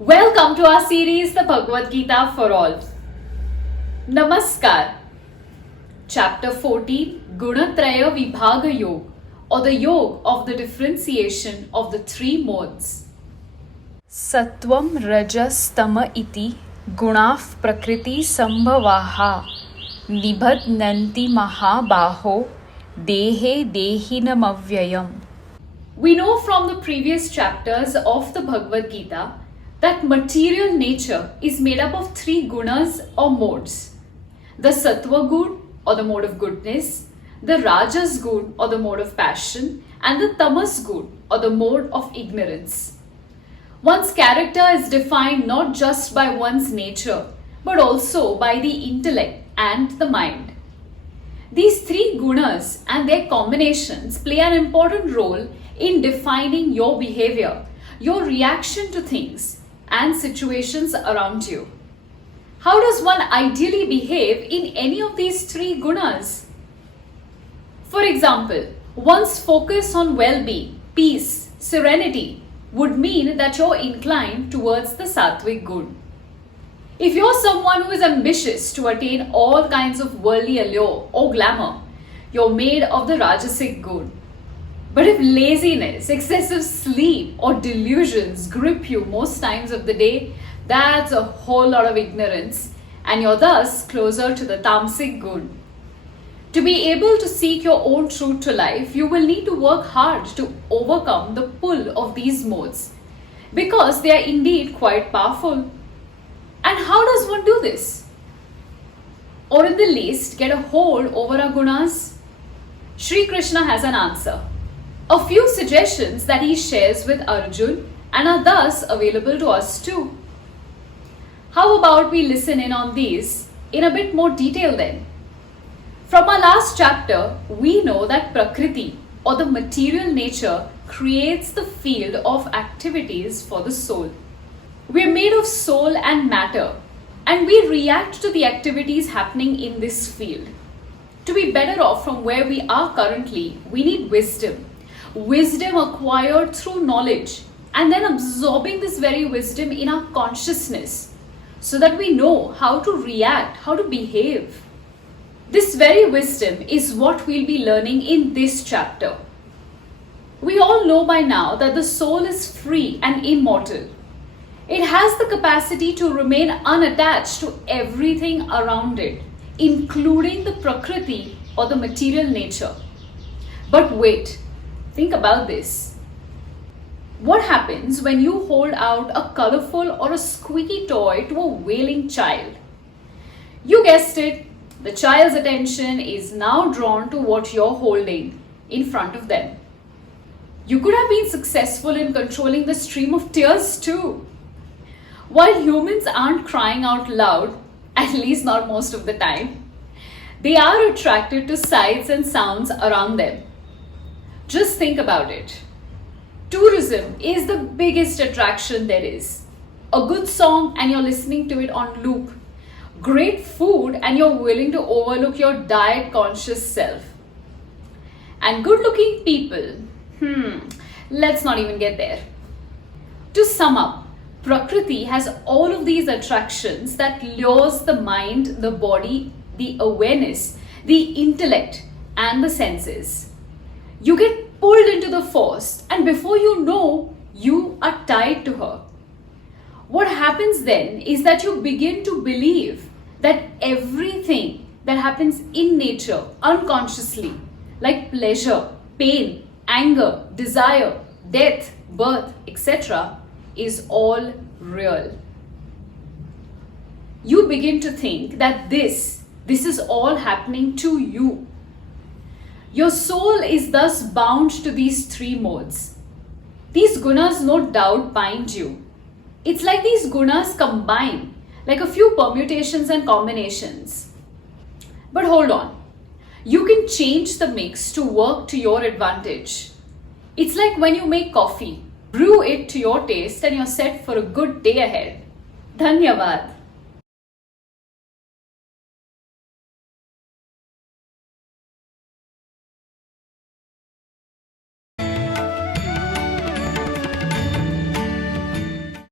Welcome to our series, the Bhagavad Gita for All. Namaskar. Chapter 14, Guṇa Traya Vibhāg Yog, or the Yog of the differentiation of the three modes. Sattvam rajas tama iti gunaf prakriti sambhavaha nibadnanti mahabaho dehe dehinamavyayam. We know from the previous chapters of the Bhagavad Gita that material nature is made up of three gunas or modes. The Sattva Gun, or the mode of goodness, the Rajas Gun, or the mode of passion, and the Tamas Gun, or the mode of ignorance. One's character is defined not just by one's nature, but also by the intellect and the mind. These three gunas and their combinations play an important role in defining your behavior, your reaction to things, and situations around you. How does one ideally behave in any of these three gunas? For example, one's focus on well-being, peace, serenity would mean that you're inclined towards the Sattvic Gun. If you're someone who is ambitious to attain all kinds of worldly allure or glamour, you're made of the Rajasic Gun. But if laziness, excessive sleep, or delusions grip you most times of the day, that's a whole lot of ignorance, and you're thus closer to the Tamasic Gun. To be able to seek your own truth to life, you will need to work hard to overcome the pull of these modes, because they are indeed quite powerful. And how does one do this? Or in the least, get a hold over our gunas? Sri Krishna has an answer. A few suggestions that he shares with Arjun and are thus available to us too. How about we listen in on these in a bit more detail then? From our last chapter, we know that Prakriti, or the material nature, creates the field of activities for the soul. We are made of soul and matter, and we react to the activities happening in this field. To be better off from where we are currently, we need wisdom. Wisdom acquired through knowledge, and then absorbing this very wisdom in our consciousness so that we know how to react, how to behave. This very wisdom is what we'll be learning in this chapter. We all know by now that the soul is free and immortal. It has the capacity to remain unattached to everything around it, including the Prakriti, or the material nature. But wait. Think about this. What happens when you hold out a colorful or a squeaky toy to a wailing child? You guessed it, the child's attention is now drawn to what you're holding in front of them. You could have been successful in controlling the stream of tears too. While humans aren't crying out loud, at least not most of the time, they are attracted to sights and sounds around them. Just think about it. Tourism is the biggest attraction there is. A good song and you're listening to it on loop. Great food and you're willing to overlook your diet-conscious self. And good-looking people, let's not even get there. To sum up, Prakriti has all of these attractions that lures the mind, the body, the awareness, the intellect, and the senses. You get pulled into the force, and before you know, you are tied to her. What happens then is that you begin to believe that everything that happens in nature unconsciously, like pleasure, pain, anger, desire, death, birth, etc., is all real. You begin to think that this is all happening to you. Your soul is thus bound to these three modes. These gunas no doubt bind you. It's like these gunas combine, like a few permutations and combinations. But hold on, you can change the mix to work to your advantage. It's like when you make coffee, brew it to your taste and you're set for a good day ahead. Dhanyavad.